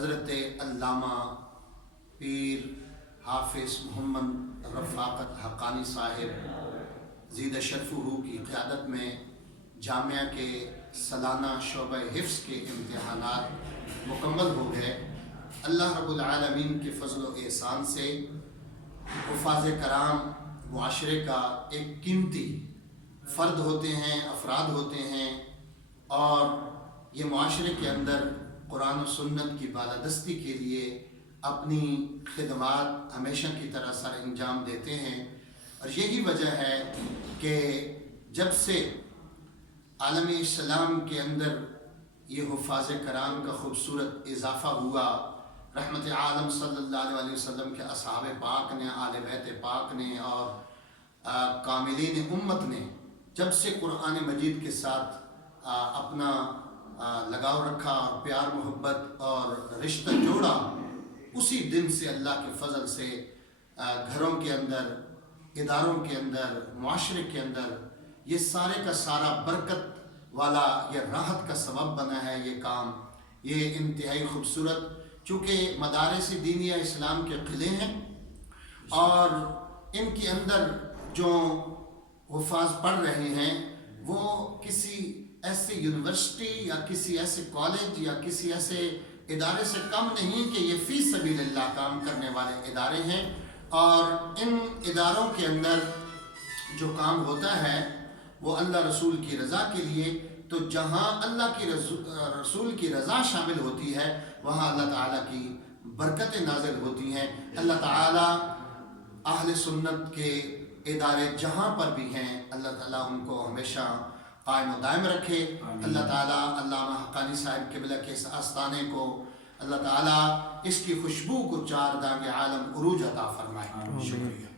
حضرت علامہ پیر حافظ محمد رفاقت حقانی صاحب زید شرفہ کی قیادت میں جامعہ کے سالانہ شعبہ حفظ کے امتحانات مکمل ہو گئے۔ اللہ رب العالمین کے فضل و احسان سے حفاظ کرام معاشرے کا ایک قیمتی فرد ہوتے ہیں، افراد ہوتے ہیں، اور یہ معاشرے کے اندر قرآن و سنت کی بالادستی کے لیے اپنی خدمات ہمیشہ کی طرح سر انجام دیتے ہیں۔ اور یہی وجہ ہے کہ جب سے عالم اسلام کے اندر یہ حفاظ کرام کا خوبصورت اضافہ ہوا، رحمت عالم صلی اللہ علیہ وسلم کے اصحاب پاک نے، آل بیت پاک نے اور کاملین امت نے جب سے قرآن مجید کے ساتھ اپنا لگاؤ رکھا اور پیار محبت اور رشتہ جوڑا، اسی دن سے اللہ کے فضل سے گھروں کے اندر، اداروں کے اندر، معاشرے کے اندر یہ سارے کا سارا برکت والا، یہ راحت کا سبب بنا ہے یہ کام۔ یہ انتہائی خوبصورت، چونکہ مدارس دینیہ اسلام کے قلعے ہیں اور ان کے اندر جو حفاظ پڑھ رہے ہیں وہ کسی ایسے یونیورسٹی یا کسی ایسے کالج یا کسی ایسے ادارے سے کم نہیں کہ یہ فی سبیل اللہ کام کرنے والے ادارے ہیں۔ اور ان اداروں کے اندر جو کام ہوتا ہے وہ اللہ رسول کی رضا کے لیے، تو جہاں اللہ کی رسول کی رضا شامل ہوتی ہے وہاں اللہ تعالیٰ کی برکتیں نازل ہوتی ہیں۔ اللہ تعالیٰ اہل سنت کے ادارے جہاں پر بھی ہیں اللہ تعالیٰ ان کو ہمیشہ قائم و دائم رکھے۔ اللہ تعالیٰ علامہ حقانی صاحب قبلہ کے اس آستانے کو اللہ تعالیٰ اس کی خوشبو کو چار دانگ عالم عروج عطا فرمائے۔ شکریہ۔